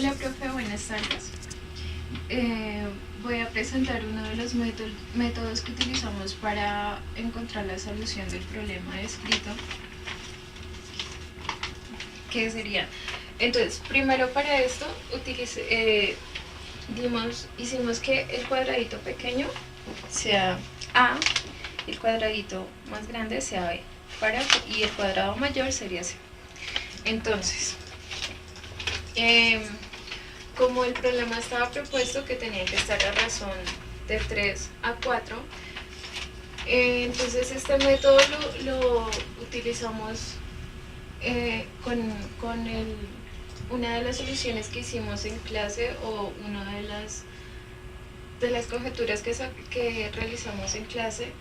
Hola, profe, buenas tardes. Voy a presentar uno de los métodos que utilizamos para encontrar la solución del problema descrito, que sería, entonces, primero para esto hicimos que el cuadradito pequeño sea A y el cuadradito más grande sea B, y el cuadrado mayor sería C. Entonces, como el problema estaba propuesto que tenía que estar a razón de 3 a 4, entonces este método lo utilizamos con una de las soluciones que hicimos en clase, o una de las conjeturas que realizamos en clase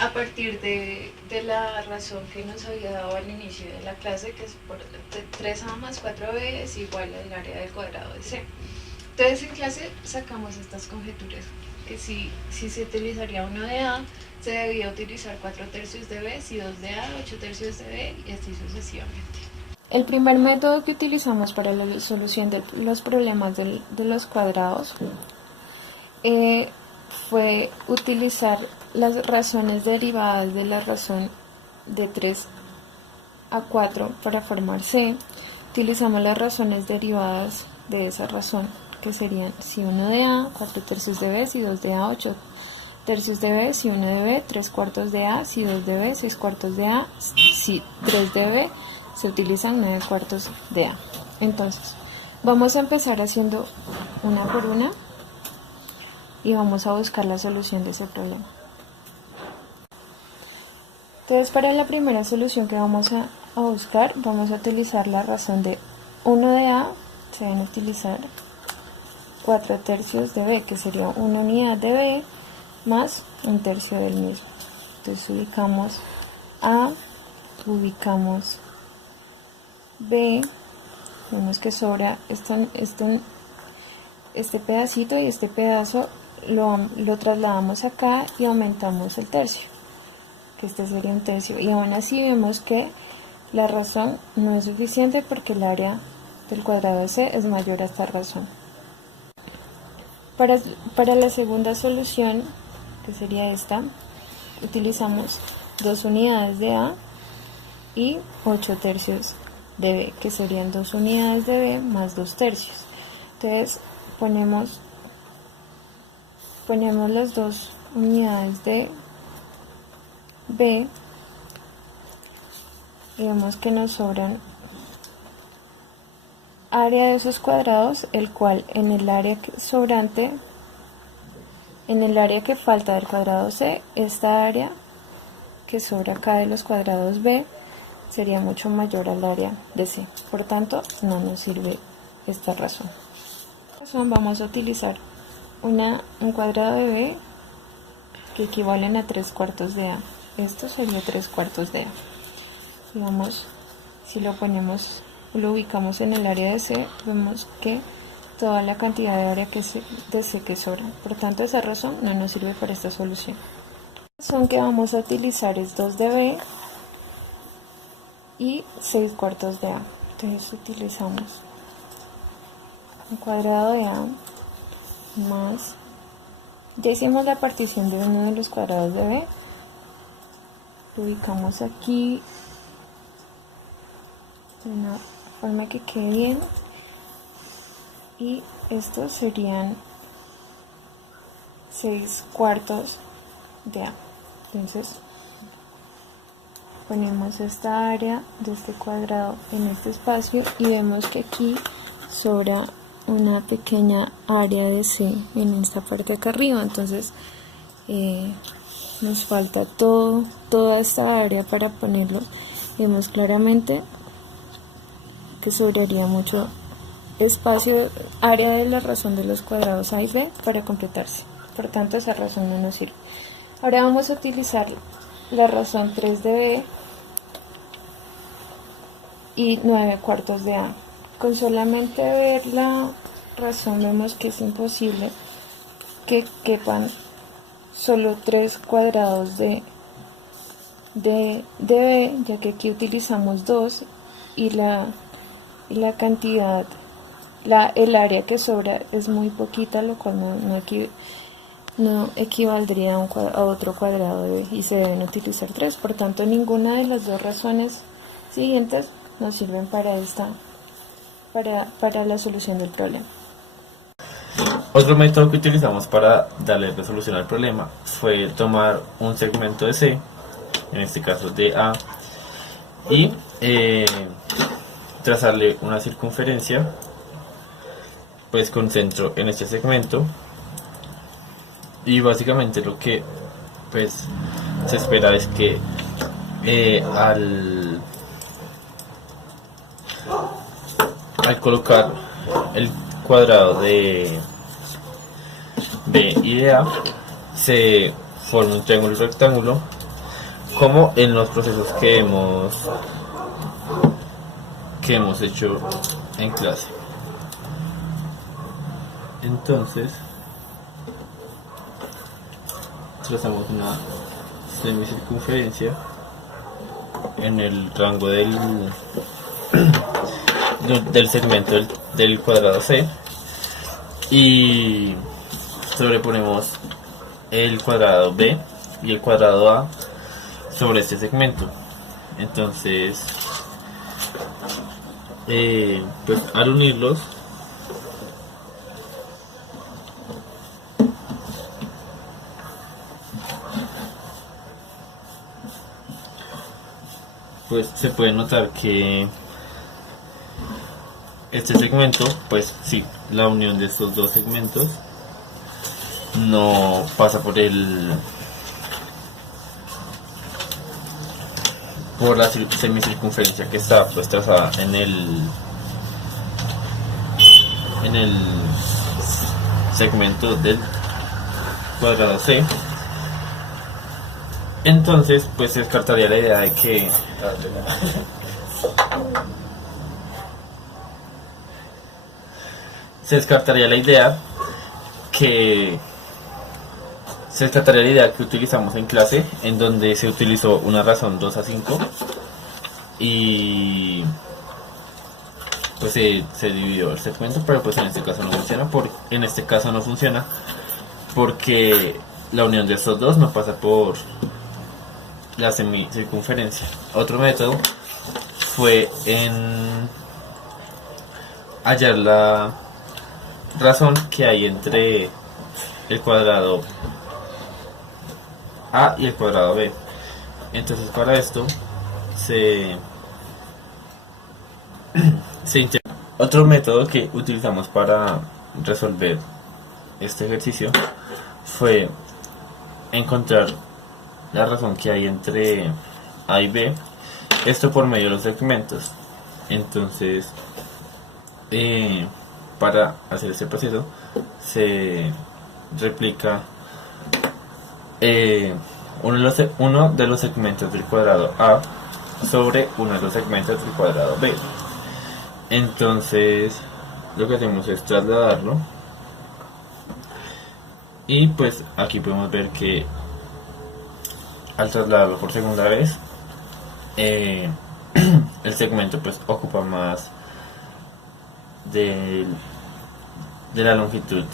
a partir de la razón que nos había dado al inicio de la clase, que es por 3a más 4b es igual al área del cuadrado de c. Entonces en clase sacamos estas conjeturas, que si se utilizaría 1 de a, se debía utilizar 4 tercios de b, si 2 de a, 8 tercios de b, y así sucesivamente. El primer método que utilizamos para la solución de los problemas de los cuadrados fue utilizar las razones derivadas de la razón de 3 a 4 para formar C. Utilizamos las razones derivadas de esa razón, que serían si 1 de A, 4 tercios de B, si 2 de A, 8 tercios de B, si 1 de B, 3 cuartos de A, si 2 de B, 6 cuartos de A, si 3 de B, se utilizan 9 cuartos de A. Entonces, vamos a empezar haciendo una por una y vamos a buscar la solución de ese problema. Entonces, para la primera solución que vamos a buscar, vamos a utilizar la razón de 1 de A, se van a utilizar 4 tercios de B, que sería una unidad de B más un tercio del mismo. Entonces ubicamos A, ubicamos B, vemos que sobra este pedacito, y este pedazo lo trasladamos acá y aumentamos el tercio, que este sería un tercio, y aún así vemos que la razón no es suficiente porque el área del cuadrado de C es mayor a esta razón. Para la segunda solución, que sería esta, utilizamos 2 unidades de A y 8 tercios de B, que serían 2 unidades de B más 2 tercios. Entonces ponemos las 2 unidades de B y vemos que nos sobran área de esos cuadrados, el cual en el área sobrante, en el área que falta del cuadrado C, esta área que sobra acá de los cuadrados B sería mucho mayor al área de C. Por tanto, no nos sirve esta razón. Vamos a utilizar un cuadrado de B que equivalen a 3 cuartos de A. Esto sería 3 cuartos de A. Digamos, si lo ubicamos en el área de C, vemos que toda la cantidad de área de C que sobra. Por tanto, esa razón no nos sirve para esta solución. La razón que vamos a utilizar es 2 de B y 6 cuartos de A. Entonces utilizamos un cuadrado de A más, ya hicimos la partición de uno de los cuadrados de B, lo ubicamos aquí de una forma que quede bien, y estos serían 6 cuartos de A. Entonces ponemos esta área de este cuadrado en este espacio y vemos que aquí sobra una pequeña área de C en esta parte de acá arriba. Entonces nos falta toda esta área para ponerlo. Vemos claramente que sobraría mucho espacio, área de la razón de los cuadrados A y B para completarse. Por tanto, esa razón no nos sirve. Ahora vamos a utilizar la razón 3 de B y 9 cuartos de A. Con solamente ver la razón vemos que es imposible que quepan solo 3 cuadrados de B, ya que aquí utilizamos 2 y la cantidad el área que sobra es muy poquita, lo cual no equivaldría a, a otro cuadrado de b, y se deben utilizar tres. Por tanto, ninguna de las dos razones siguientes nos sirven para la solución del problema. Otro método que utilizamos para darle resolución al problema fue tomar un segmento de C, en este caso de A, y trazarle una circunferencia pues con centro en este segmento, y básicamente lo que pues se espera es que al colocar el cuadrado de B y de A se forme un triángulo rectángulo, como en los procesos que hemos hecho en clase. Entonces trazamos una semicircunferencia en el rango del segmento del cuadrado C, y sobreponemos el cuadrado B y el cuadrado A sobre este segmento. Entonces pues al unirlos pues se puede notar que este segmento, pues sí, la unión de estos dos segmentos no pasa por la semicircunferencia que está pues trazada en el segmento del cuadrado C. Entonces pues se descartaría la idea de que se descartaría la idea que utilizamos en clase, en donde se utilizó una razón 2 a 5 y pues se dividió el segmento, pero pues en este caso no funciona porque la unión de estos dos no pasa por la semicircunferencia. Otro método fue en hallar la razón que hay entre el cuadrado A y el cuadrado B. Entonces para esto otro método que utilizamos para resolver este ejercicio fue encontrar la razón que hay entre A y B, esto por medio de los segmentos. Entonces para hacer este proceso se replica uno de los segmentos del cuadrado A sobre uno de los segmentos del cuadrado B. Entonces lo que hacemos es trasladarlo, y pues aquí podemos ver que al trasladarlo por segunda vez el segmento pues ocupa más de la longitud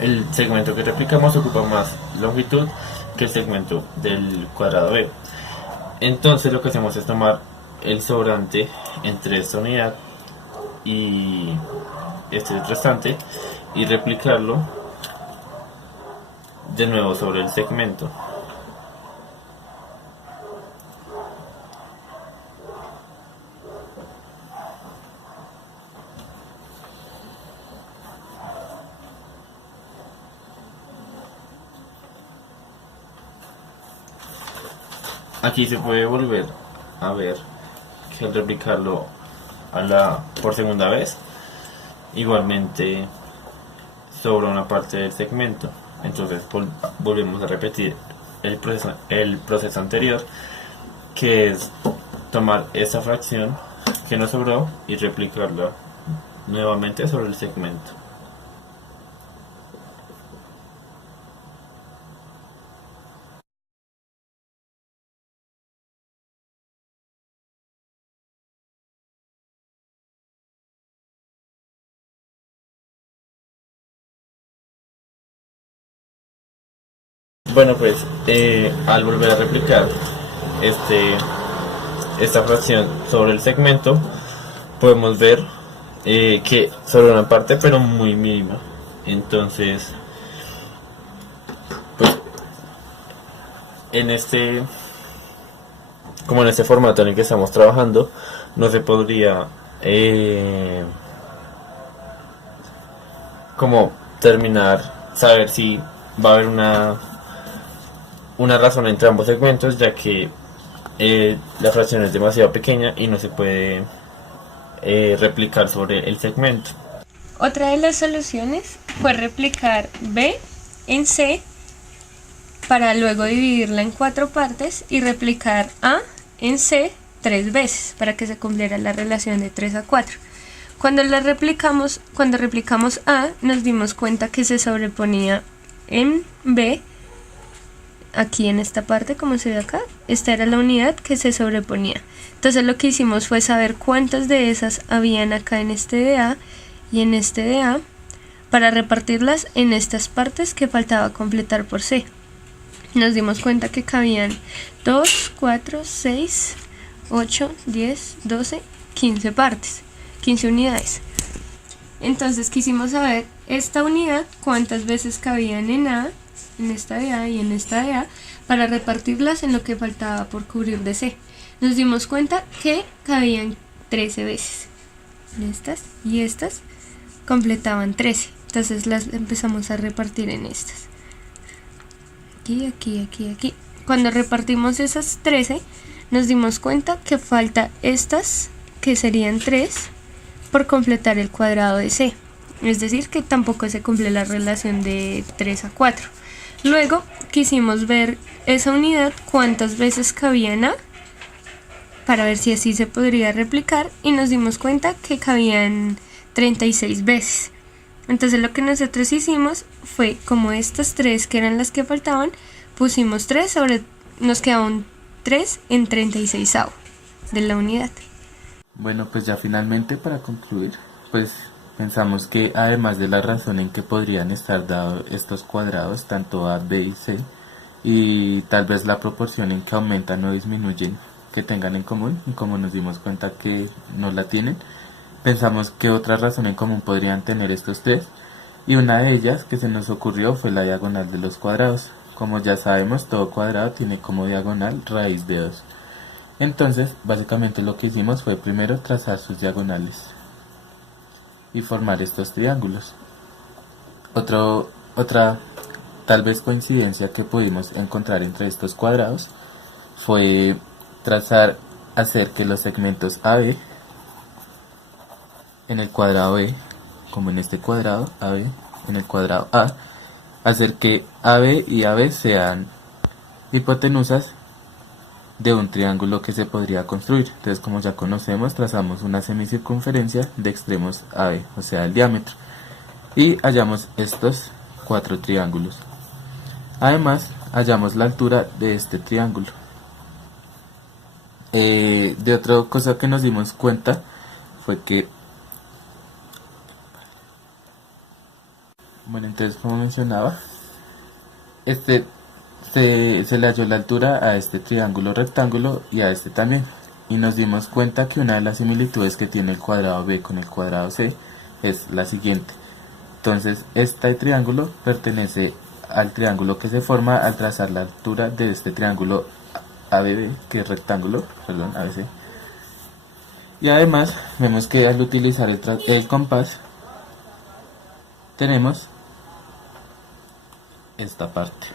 el segmento que replicamos ocupa más longitud que el segmento del cuadrado B. Entonces lo que hacemos es tomar el sobrante entre esta unidad y este restante y replicarlo de nuevo sobre el segmento. Aquí se puede volver a ver que al replicarlo por segunda vez, igualmente sobra una parte del segmento. Entonces volvemos a repetir el proceso anterior, que es tomar esa fracción que nos sobró y replicarla nuevamente sobre el segmento. Bueno, pues al volver a replicar esta fracción sobre el segmento, podemos ver que sobre una parte, pero muy mínima. Entonces, pues como en este formato en el que estamos trabajando, no se podría como terminar, saber si va a haber una razón entre ambos segmentos, ya que la fracción es demasiado pequeña y no se puede replicar sobre el segmento. Otra de las soluciones fue replicar B en C para luego dividirla en 4 partes y replicar A en C 3 veces para que se cumpliera la relación de 3 a 4. Cuando replicamos A, nos dimos cuenta que se sobreponía en B, aquí en esta parte, como se ve acá. Esta era la unidad que se sobreponía. Entonces lo que hicimos fue saber cuántas de esas habían acá en este de A y en este de A, para repartirlas en estas partes que faltaba completar por C. Nos dimos cuenta que cabían 2, 4, 6, 8, 10, 12, 15 partes, 15 unidades. Entonces quisimos saber esta unidad cuántas veces cabían en A, en esta de A y en esta de A, para repartirlas en lo que faltaba por cubrir de C. Nos dimos cuenta que cabían 13 veces. Estas y estas completaban 13. Entonces las empezamos a repartir en estas. Aquí, aquí, aquí, aquí. Cuando repartimos esas 13, nos dimos cuenta que falta estas, que serían 3, por completar el cuadrado de C. Es decir, que tampoco se cumple la relación de 3 a 4. Luego quisimos ver esa unidad cuántas veces cabía en A, para ver si así se podría replicar, y nos dimos cuenta que cabían 36 veces. Entonces lo que nosotros hicimos fue, como estas 3 que eran las que faltaban, pusimos 3 sobre, nos quedaba un 3 en 36avo de la unidad. Bueno, pues ya finalmente, para concluir, pues pensamos que además de la razón en que podrían estar dados estos cuadrados, tanto A, B y C, y tal vez la proporción en que aumentan o disminuyen que tengan en común, y como nos dimos cuenta que no la tienen, pensamos que otra razón en común podrían tener estos 3, y una de ellas que se nos ocurrió fue la diagonal de los cuadrados. Como ya sabemos, todo cuadrado tiene como diagonal raíz de 2. Entonces, básicamente lo que hicimos fue primero trazar sus diagonales y formar estos triángulos. Otra tal vez coincidencia que pudimos encontrar entre estos cuadrados fue hacer que los segmentos AB en el cuadrado B, como en este cuadrado, AB en el cuadrado A, hacer que AB y AB sean hipotenusas de un triángulo que se podría construir. Entonces, como ya conocemos, trazamos una semicircunferencia de extremos AB, o sea el diámetro, y hallamos estos 4 triángulos. Además, hallamos la altura de este triángulo. De otra cosa que nos dimos cuenta fue que, bueno, entonces, como mencionaba, se le halló la altura a este triángulo rectángulo y a este también, y nos dimos cuenta que una de las similitudes que tiene el cuadrado B con el cuadrado C es la siguiente. Entonces, este triángulo pertenece al triángulo que se forma al trazar la altura de este triángulo ABB, que es rectángulo, perdón, ABC. Y además vemos que al utilizar el compás tenemos esta parte.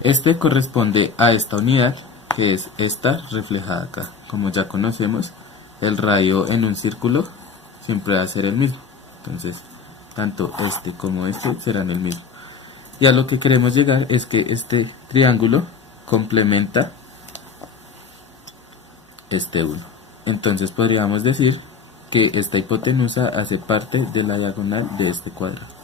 Este corresponde a esta unidad, que es esta reflejada acá. Como ya conocemos, el radio en un círculo siempre va a ser el mismo. Entonces, tanto este como este serán el mismo. Y a lo que queremos llegar es que este triángulo complementa este 1. Entonces podríamos decir que esta hipotenusa hace parte de la diagonal de este cuadrado.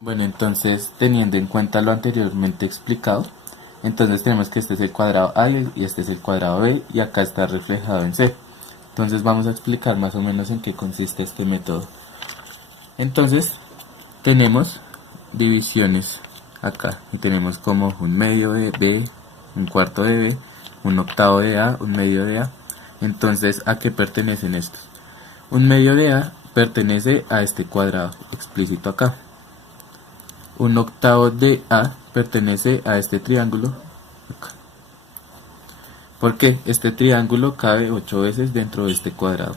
Bueno, entonces, teniendo en cuenta lo anteriormente explicado, entonces tenemos que este es el cuadrado A y este es el cuadrado B, y acá está reflejado en C. Entonces vamos a explicar más o menos en qué consiste este método. Entonces tenemos divisiones acá y tenemos como un medio de B, un cuarto de B, un octavo de A, un medio de A. Entonces, ¿a qué pertenecen estos? Un medio de A pertenece a este cuadrado explícito acá. Un octavo de A pertenece a este triángulo acá. Porque este triángulo cabe 8 veces dentro de este cuadrado.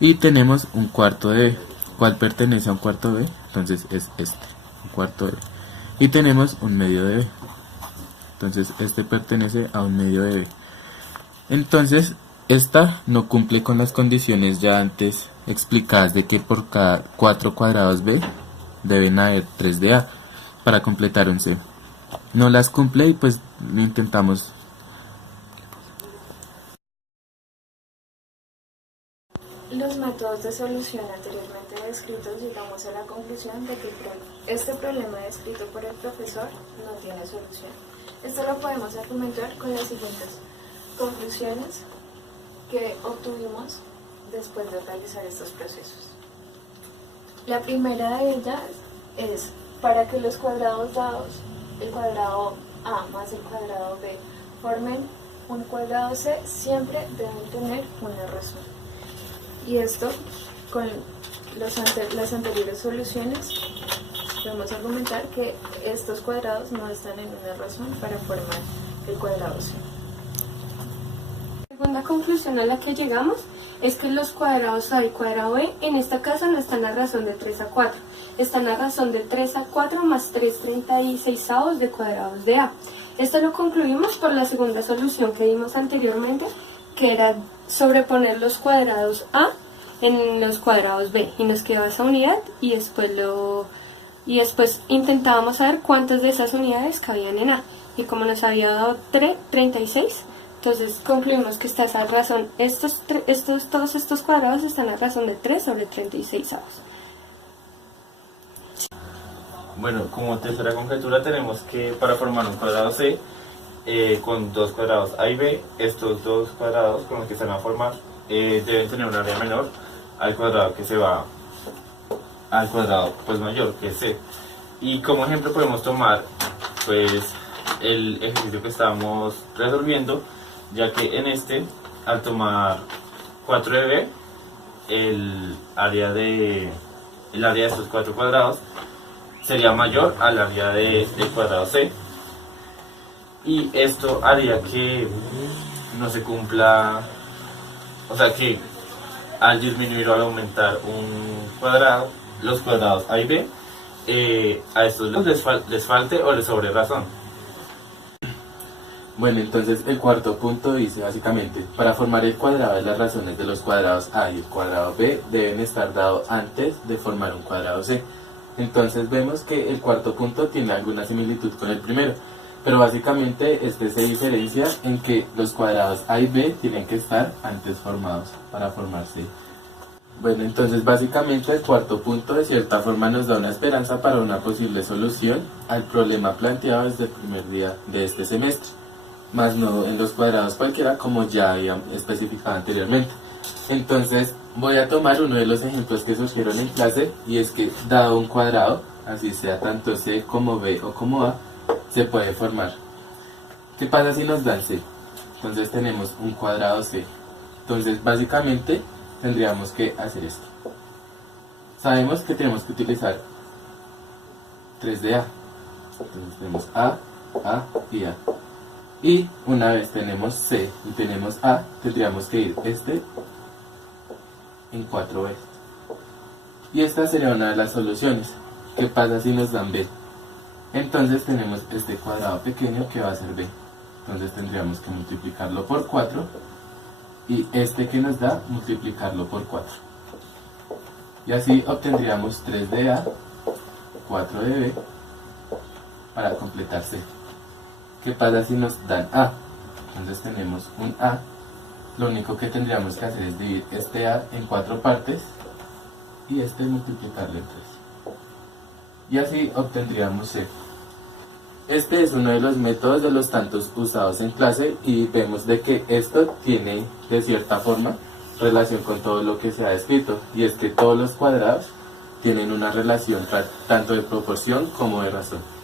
Y tenemos un cuarto de B. ¿Cuál pertenece a un cuarto de B? Entonces es este, un cuarto de B. Y tenemos un medio de B. Entonces este pertenece a un medio de B. Entonces esta no cumple con las condiciones ya antes explicadas de que por cada 4 cuadrados B deben haber 3 de A para completar un C. No las cumple y pues lo intentamos. Los métodos de solución anteriormente descritos llegamos a la conclusión de que este problema descrito por el profesor no tiene solución. Esto lo podemos argumentar con las siguientes conclusiones que obtuvimos después de realizar estos procesos. La primera de ellas es, para que los cuadrados dados, el cuadrado A más el cuadrado B, formen un cuadrado C, siempre deben tener una razón. Y esto, con las anteriores soluciones, podemos argumentar que estos cuadrados no están en una razón para formar el cuadrado C. La segunda conclusión a la que llegamos es que los cuadrados A y cuadrado B en esta casa no están a razón de 3 a 4, están a razón de 3 a 4 más 3/36 de cuadrados de A. Esto lo concluimos por la segunda solución que vimos anteriormente, que era sobreponer los cuadrados A en los cuadrados B, y nos quedó esa unidad y después intentábamos saber cuántas de esas unidades cabían en A, y como nos había dado 36, entonces concluimos que está esa razón, todos estos cuadrados están a razón de 3 sobre 36 avos. Bueno, como tercera conjetura tenemos que para formar un cuadrado C con dos cuadrados A y B, estos dos cuadrados con los que se van a formar deben tener un área menor al cuadrado que se va al cuadrado pues mayor, que es C. Y como ejemplo podemos tomar pues el ejercicio que estamos resolviendo, ya que en este, al tomar 4 de B, el área de estos 4 cuadrados sería mayor al área del cuadrado C, y esto haría que no se cumpla, o sea que al disminuir o al aumentar un cuadrado, los cuadrados A y B, a estos les falte o les sobre razón. Bueno, entonces el cuarto punto dice básicamente, para formar el cuadrado, las razones de los cuadrados A y el cuadrado B deben estar dados antes de formar un cuadrado C. Entonces vemos que el cuarto punto tiene alguna similitud con el primero, pero básicamente este se diferencia en que los cuadrados A y B tienen que estar antes formados para formar C. Bueno, entonces básicamente el cuarto punto de cierta forma nos da una esperanza para una posible solución al problema planteado desde el primer día de este semestre, más no en los cuadrados cualquiera como ya había especificado anteriormente. Entonces voy a tomar uno de los ejemplos que surgieron en clase, y es que dado un cuadrado, así sea tanto C como B o como A, se puede formar. ¿Qué pasa si nos dan C? Entonces tenemos un cuadrado C. Entonces básicamente tendríamos que hacer esto. Sabemos que tenemos que utilizar 3 de A. Entonces tenemos A y A. Y una vez tenemos C y tenemos A, tendríamos que ir en 4 veces. Y esta sería una de las soluciones. ¿Qué pasa si nos dan B? Entonces tenemos este cuadrado pequeño que va a ser B. Entonces tendríamos que multiplicarlo por 4. Y este que nos da, multiplicarlo por 4. Y así obtendríamos 3 de A, 4 de B, para completar C. ¿Qué pasa si nos dan A? Entonces tenemos un A. Lo único que tendríamos que hacer es dividir este A en 4 partes y multiplicarlo en 3. Y así obtendríamos C. Este es uno de los métodos de los tantos usados en clase, y vemos de que esto tiene de cierta forma relación con todo lo que se ha escrito, y es que todos los cuadrados tienen una relación tanto de proporción como de razón.